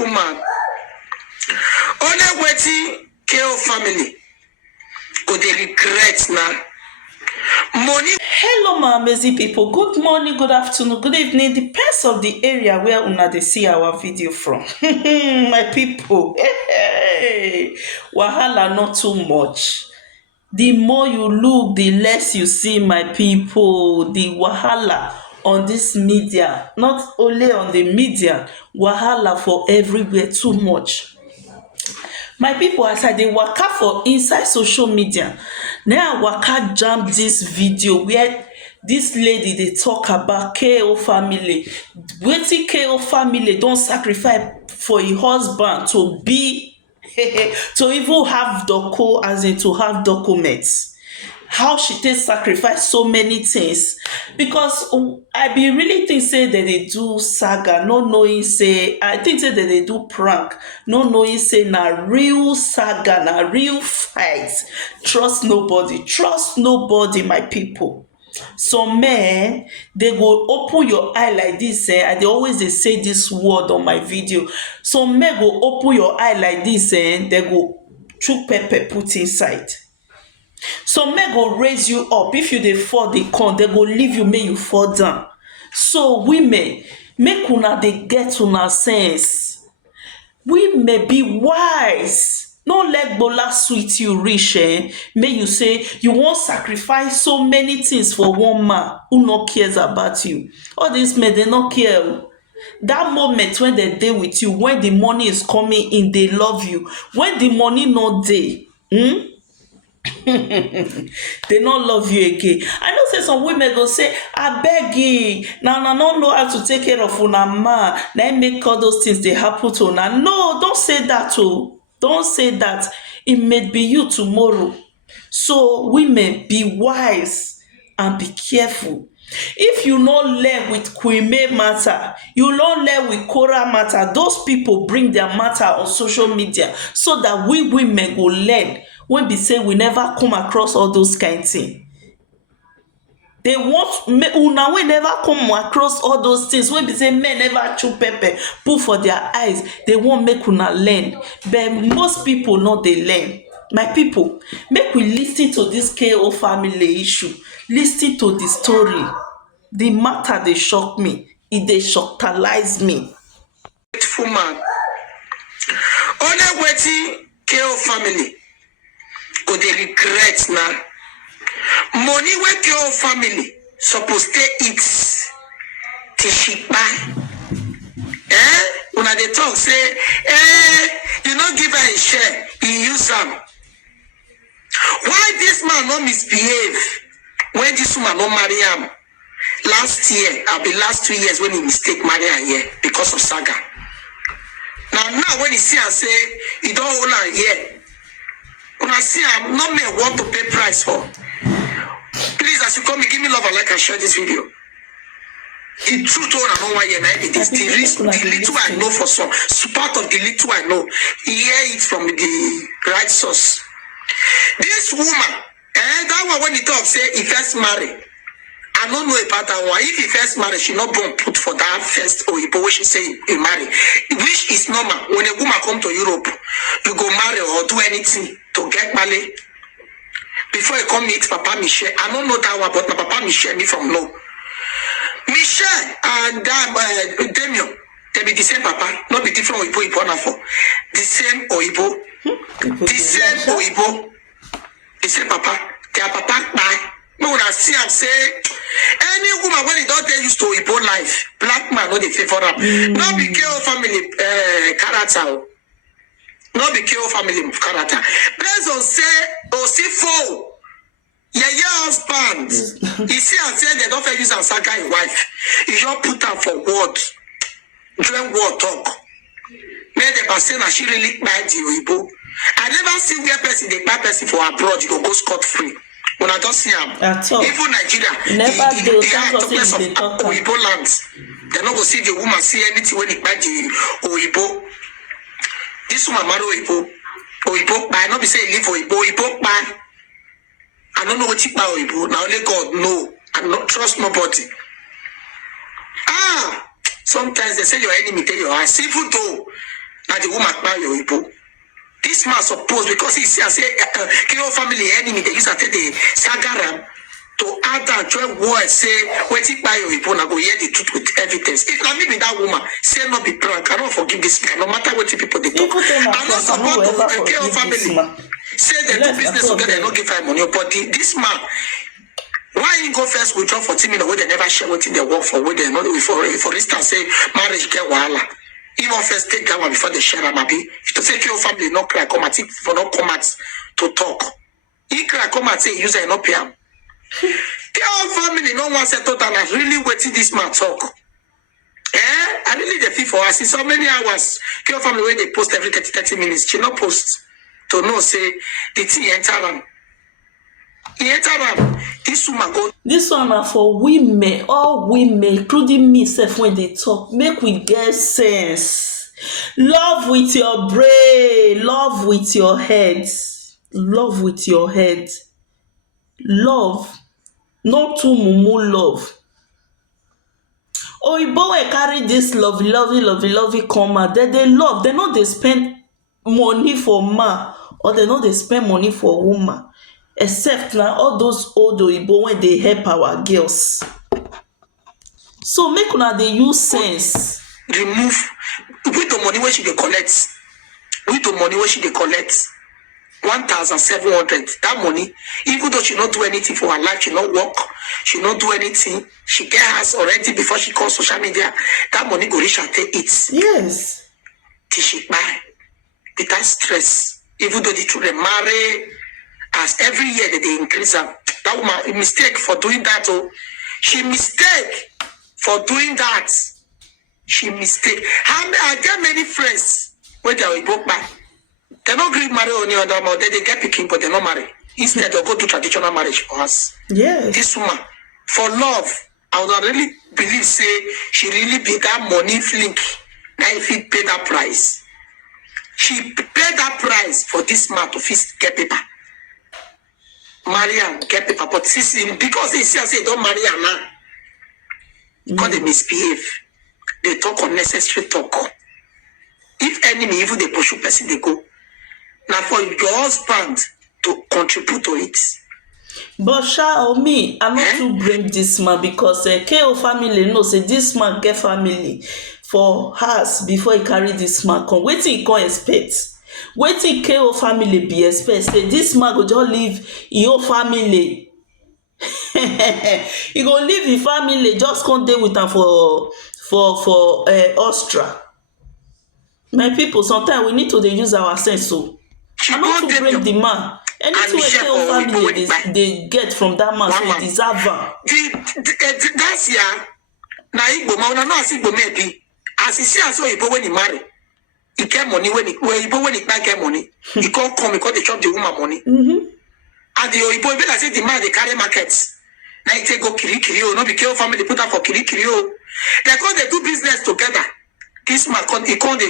Grateful man. Only waiting KO family. Go they regret now. Money. Hello, my amazing people. Good morning, good afternoon, good evening. Depends on the area where una dey see our video from. My people, hey, wahala not too much. The more you look, the less you see, my people. The wahala on this media, not only on the media, wahala for everywhere too much. My people, as I dey waka for inside social media, na I waka jam this video where this lady dey talk about KO family, wetin KO family don sacrifice for im husband to be to even have doco, as in to have documents. How she take sacrifice so many things, because I be really think say dem dey do saga, no knowing say, I think say dem dey do prank, no knowing say na real saga, na real fight. Trust nobody, my people. Some men, they go open your eye like this. I dey always dey say this word on my video. Some men go open your eye like this, they go chook pepper put inside. Some men go raise you up. If you dey fall, dey come, they go leave you, make you fall down. So women, make una dey get una sense. Women, be wise. No let gbola sweet you reach, make you say you wan sacrifice so many things for one man who no cares about you. All these men, they no care. That moment when they dey with you, when the money is coming in, they love you. When the money no dey, they not love you again. I know say some women go say, I beg you, now I don't know how to take care of una man, na im make all those things they happen to una. No, don't say that. Don't say that. It may be you tomorrow. So women, be wise and be careful. If you no learn with Queen May matter, you no learn with Cora matter. Those people bring their matter on social media so that we women go learn. When be say we never come across all those kind things. They want una we never come across all those things. When be say men never chew pepper put for their eyes, they won't make una learn. But most people not they learn. My people, make we listen to this KO family issue. Listen to the story. The matter they shock me. It they shockalize me. Grateful man. Only waiting KO family. Go they regret now. Money wey KO family supposed to eat till she buy. Una dey talk say, you no give her a share, you use am. Why this man no misbehave when this woman no marry am? Last year, last 2 years when he mistake marry her here because of saga. Now when he see her say, he don't hold her here. When I see am, no man want to pay price for. Please, as you come, give me love and like and share this video. The truth all I know why it is the little I know for some. Part of the little I know. Hear it from the right source. This woman, that one when he talk say he first marry. I don't know about that one. If he first marry, she not born put for that first or what she say he marry. Which is normal. When a woman come to Europe, you go marry or do anything to get money. Before you come meet Papa Michelle, I don't know that one, but my Papa Michelle me from no. Michelle and Damien, they be the same Papa, not be different Oyibo now for. The same Oyibo, the same Oyibo, the same Papa. Their Papa die. No, when I see and say, any woman when they don't get used to Oyibo life, black man no dey favor am. Not be KO family character. Not be KO family character. Based on say, Osifo, your husband, you see and say they don't use and saga his wife. You just put her for word. Join word talk. Make the say that she really buy the Oyibo. I never see where person they buy person for abroad, you go scot free. When I don't see them, even Nigeria, the place of Oyibo lands, they not go see the woman see anything when he buy the Oyibo. This woman marry Oyibo, I not be saying live Oyibo, I don't know what you buy Oyibo. Now only God know. I not trust nobody. Sometimes they say your enemy tell your eyes. Even though Now the woman buy your Igbo. This man supposed, because he say KO family enemy, they use to take the sagaram to add and 12 words, say, wait it by your Igbo, now go hear the truth with evidence. If not me that woman, say not be prank, I don't forgive this man, no matter what people they talk. I'm not support the KO family. Say they do business together, they don't give her money. But this man, why you go first withdraw 14 million where they never share what they work for, where they not for instance, say marriage get wahala. Even first take that one before they share maybe. If to say your family not cry, come at it for not come at to talk. He cry, come at say user not pay him. Your family no one say total and really waiting this man talk. I really the feel for us in so many hours. Your family when they post every 30 minutes, she not post to know say the thing enter am. This woman go. This one are for women, all women, including me self when they talk. Make we get sense. Love with your brain, love with your head. Love with your head. Love. Not too mumu love. Oyibo wey carry this lovey come out. They love. They know they spend money for man or they know they spend money for woman. Except now all those old Oyibo when they help our girls. So make una dey use sense. Remove with the money where she dey collect. With the money where she dey collect 1,700. That money, even though she not do anything for her life, she not work, she not do anything. She get house already before she calls social media. That money go reach her take it. Yes. Till she buy. Without stress. Even though the children marry. As every year that they increase her, that woman mistake for doing that. Oh, she mistake for doing that. She mistake. I get many friends where they are broke by. They not agree marry on your other, they get picking, but they not marry. Instead, they go to traditional marriage for us. Yes. This woman, for love, I would really believe say she really be that money flink. Now if he pay that price, she paid that price for this man to get paper. Marry and get paper, but because they say don't marry her now, because they misbehave, they talk unnecessary talk. If enemy, even they pursue person, they go. Now for your husband to contribute to it. But me, I'm not to blame this man because KO family know say this man get family for house before he carry this man come. Wetin he can expect? Wetin KO family be expect? Say this man go just leave your family. He go leave his family, just come dey with am for Austria. My people, sometimes we need to dey use our sense. So I'm not to blame the man. Anything wey KO family they get from that man, so they deserve am. That's ya. Na Igbo man, una know as Igbo men be. As he see as Igbo when he marry, he get money when Igbo when he get money, he can't come because they chop the woman money. And the Igbo be like say the man they carry markets. Now he take go kiri no be KO family put up for kiri. They come they do business together. This man he can't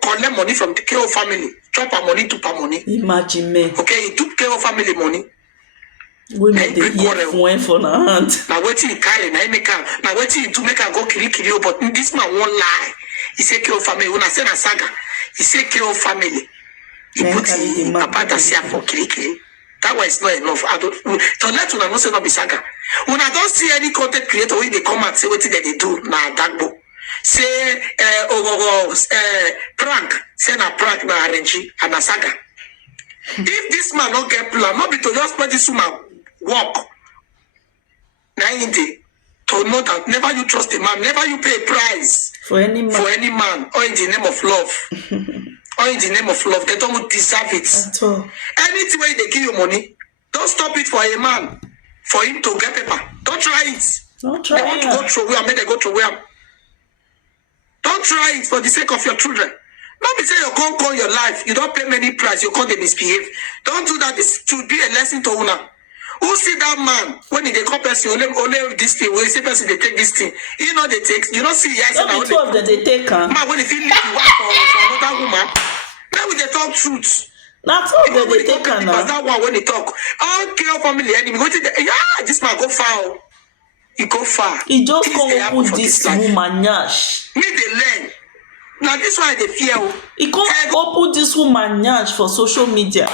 collect money from the KO family, chop her money to her money. Imagine me. Okay, he took KO family money. Women dey hear for na hand. Now wetin he carry, now he make am. Now wetin he do make am go kiri, but this man won't lie. He say KO family. When I say na saga, he say KO family. He put the Abadasia for kiri. That one is not enough. I don't. To let una know say not be saga. When I don't see any content creator when they come and say what they do na dagbo. Say prank. Say na prank na arrange and na saga. If this man not get plan, not be to just let this woman walk. Now in the to know that never you trust a man, never you pay a price for any man, or in the name of love. Or in the name of love, they don't deserve it. At all. Anything where they give you money, don't stop it for a man, for him to get paper. Don't try it. Don't try it. They want to go through where, make they go through where. Don't try it for the sake of your children. Not be say you can't call your life, you don't pay many price, you can't misbehave. Don't do that. This should be a lesson to una. Who see that man when they call person only this thing, when you see person they take this thing, you know they take, you don't see yes and two of them they take man when they feel leave you wife for another woman, now we they talk truth. Now two of them they take her now. That one when they talk, KO family enemy, go to the this man go far. He go far. He just come open this woman nyash. Me they learn. Now this why they fear. He can't open this woman nyash for social media.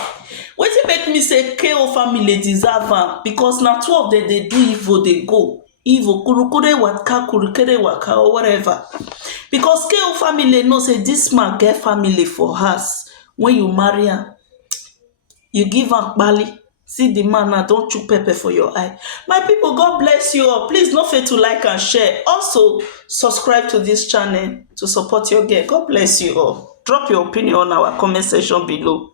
Wetin make me say KO family deserve am because na two of them dey do evil dey go. Evil kurukure waka kurukere waka or whatever. Because KO family know say this man get family for house. When you marry am, you give am kpali. See the man now, don't chook pepper for your eye. My people, God bless you all. Please don't forget to like and share. Also, subscribe to this channel to support your girl. God bless you all. Drop your opinion on our comment section below.